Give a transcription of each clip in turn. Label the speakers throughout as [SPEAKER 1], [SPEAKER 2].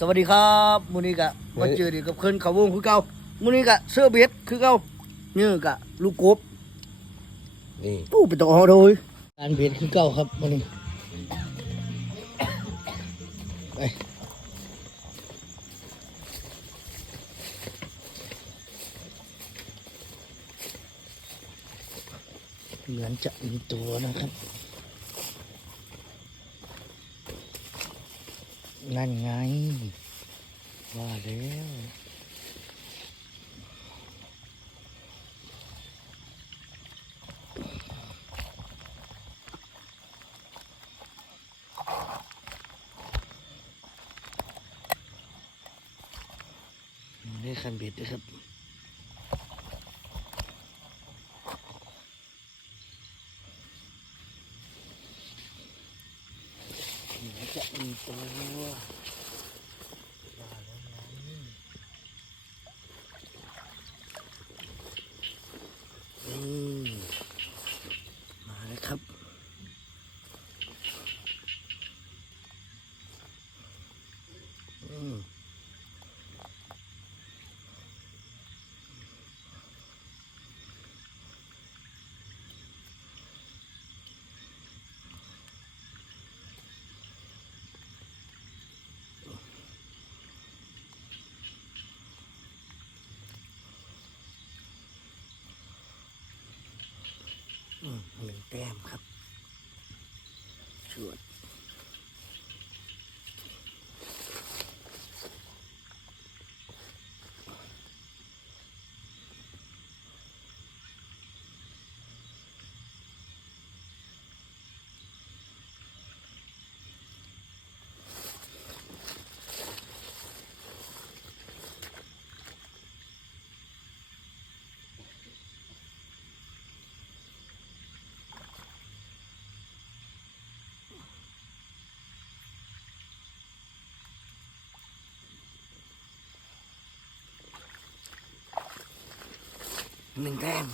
[SPEAKER 1] สวัสดีครับมูนี้กะมาเจอดีกับเคินเขาวงคือเก่ามูนี้กะเสื้อเบ็ดคือเก่าเนี่ยกะลูกกบ
[SPEAKER 2] นี่
[SPEAKER 1] ตู้ไปต่อโดยการเบ็ดคือเก่าครับมูนี้ไปเหมือนจะมีตัวนะครับ นั่นไง ว่าแล้วได้คันเบ็ดด้วยครับ เหมือนจะมีตัวว่าแล้วนั้นนี่มาแล้วครับ อืมอืม หนึ่งแต้มครับสวด หนึ่งแต้ม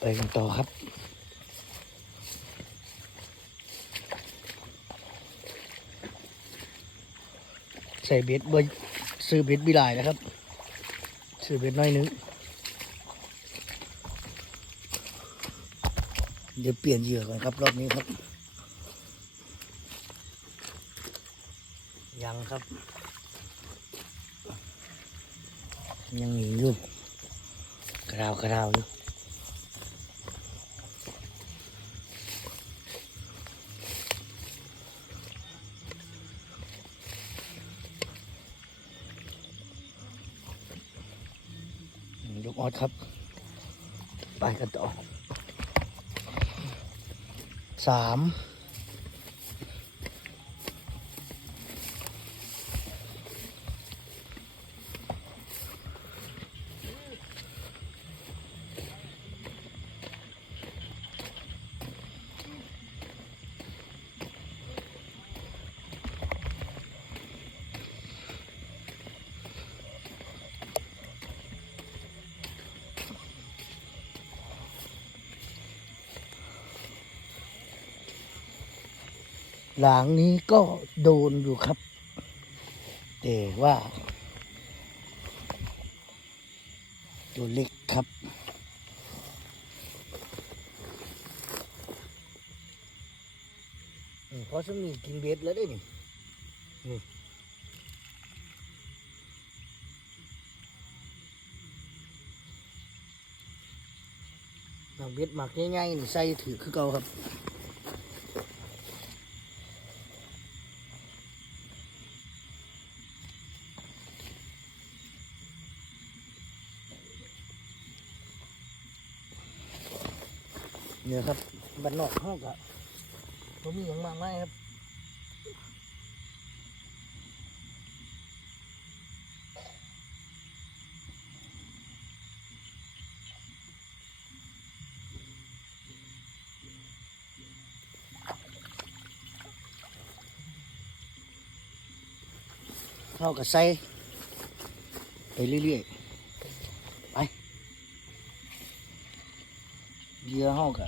[SPEAKER 1] ไปกันต่อครับใส่เบ็ดเบอร์ซื้อเบ็ดบีหลายนะครับ ซื้อเบ็ดน้อยนึง เดี๋ยวเปลี่ยนเหยื่อก่อนครับ รอบนี้ครับ ยังครับ ยังหนีอยู่กราวกราวอยู่ลูกออดครับ ไปกันต่อสาม หลังนี้ก็โดนอยู่ครับ แต่ว่า ตัวเล็กครับ เพราะฉันมีกินเบ็ดแล้วได้นี่นี่เอาเบ็ดหมักง่ายๆนี่ใส่ถือคือเก่าครับ เนี่ยครับบันนอกห้องกะผมมีอย่างมากมายครับเข้ากับไส้ไปเรื่อยๆ เยื่อห้อกะ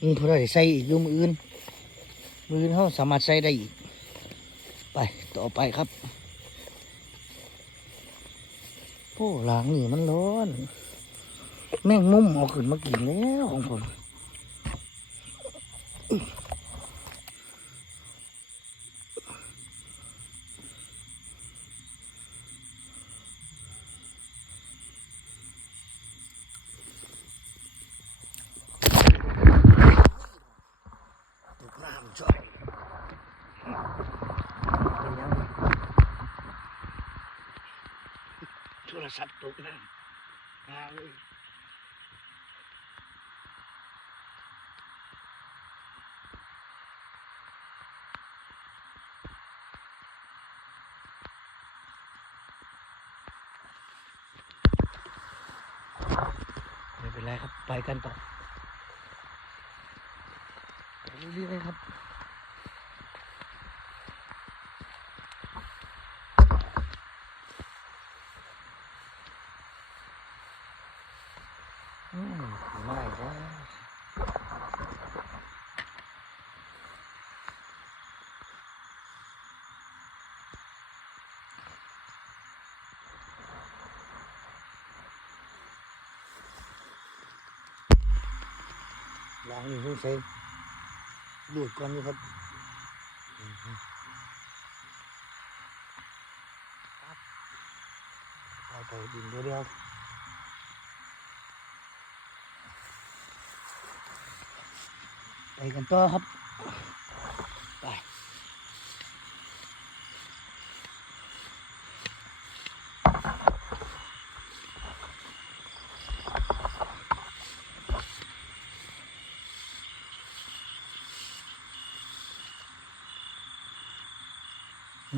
[SPEAKER 1] อืมเพื่อได้ใส่อีกยู่มืออื่นมืออื่นเฮาสามารถใส่ได้อีก ไปต่อไปครับโอ้หลังนี่มันร้อน แม่งมุมเอาขึ้นมากินแล้วของผมตกน้ำจ่อยเป็นยังไง โทรศัพท์ตกน้ำหาเลยไม่เป็นไรครับ ไปกันต่อไปเรื่อยๆครับ อืม ไม่ก็ล้างอยู่ใส่ดูดก่อนนี่ครับอือฮึปั๊บเอา ไปกันต่อครับ ไป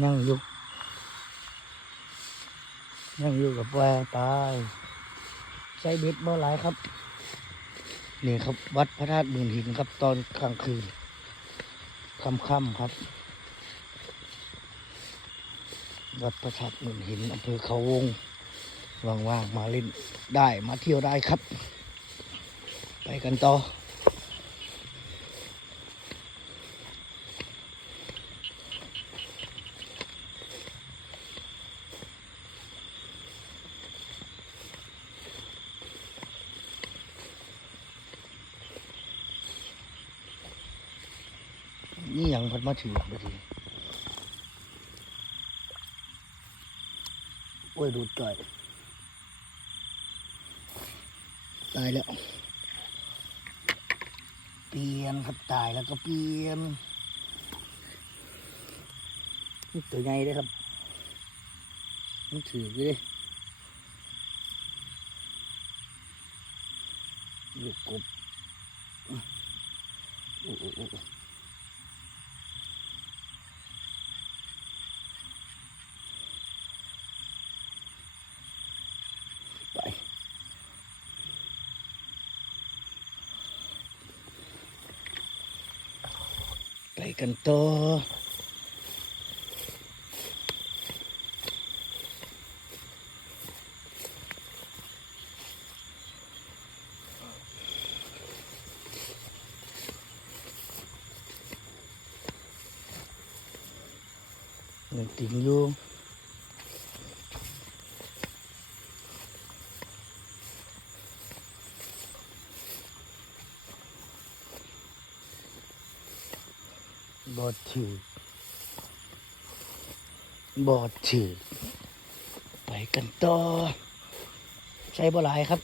[SPEAKER 1] ยังอยู่ ยังอยู่กับแวตาย ใช้บ็ดเมื่อไรครับ นี่ครับ วัดพระธาตุหมื่นหินครับ ตอนกลางคืนค่ำๆครับ วัดพระธาตุหมื่นหินอำเภอเขาวงว่างๆมาเล่นได้มาเที่ยวได้ครับ ไปกันต่อ นี่ยังพัดมาถือไปทีโอ้ยดูดจ่อย ตายแล้ว เปลี่ยนครับตายแล้วก็เปลี่ยนนี่ตัวใหญ่เลยครับมันถืออยู่เลยลูกกบโอ้โอ้โอ้ ไปไป กันต่อหนึ่งติ่งอยู่ บอดถือบอดถือ ไปกันต่อใช้บ่หลายครับ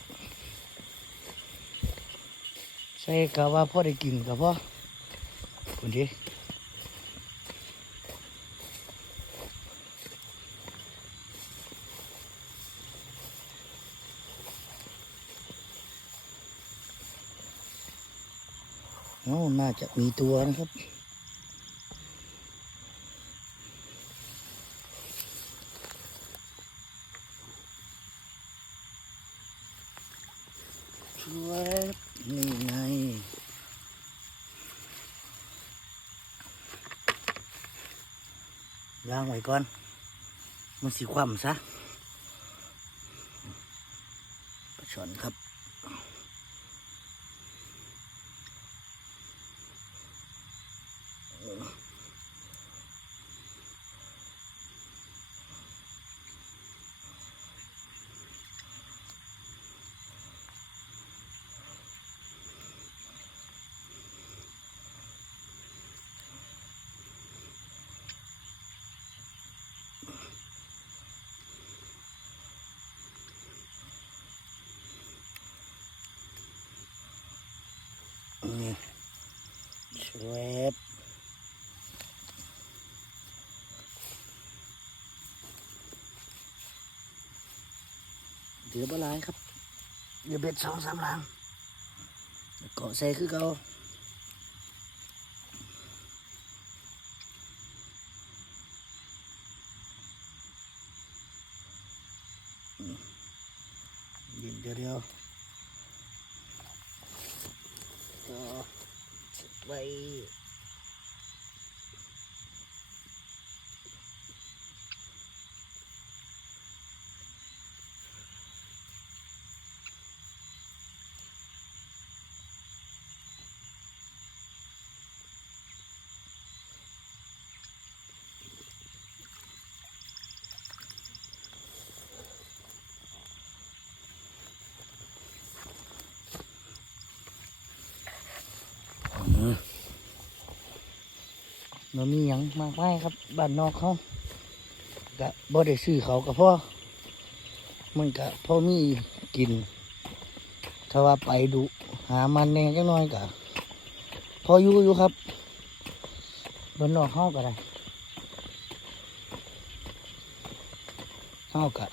[SPEAKER 1] ใช้กะว่าพ่อได้กินกับพ่อคุณดิโอ้น่าจะมีตัวนะครับ ช่วยนี่ไง ย่างไว้ก่อน มันสีคว่ำซะปลาช่อนครับ แวบเดือบอะไรครับเดือเบ็ดสองสามหลังเกาะใส่คือเก่ายินเดียวเดียวต่อไป มันมีหยังมากมายครับบ้านนอกเขากะบ่ได้ซื้อเขาก็พอมันกะพอมีกิน ถ้าว่าไปดูหามันแน่จังน้อยกะพออยู่อยู่ครับบ้านนอกเขาก็ได้เขากะ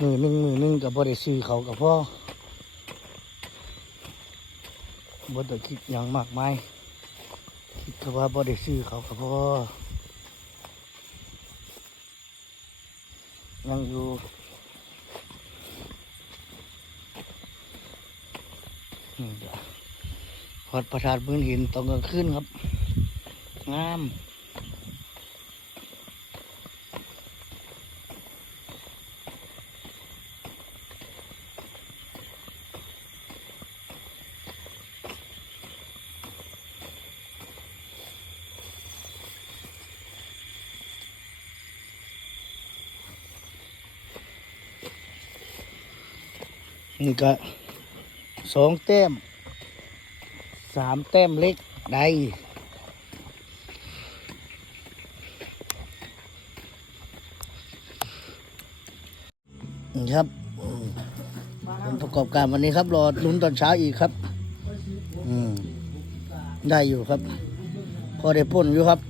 [SPEAKER 1] มือหนึ่งมือหนึ่งกับบ่ได้ซื้อเขาก็พอบ่ต้องคิดหยังมากมาย แต่ว่าบ่ได้ซื้อเขาก็พอยังอยู่วพอดประทานพื้นหินตอนกลางคืนครับ งาม นี่ก็สองแต้มสามแต้มเล็กได้ครับผลประกอบการวันนี้ครับ รอลุ้นตอนเช้าอีกครับ อืม ได้อยู่ครับ พอได้พ่นอยู่ครับ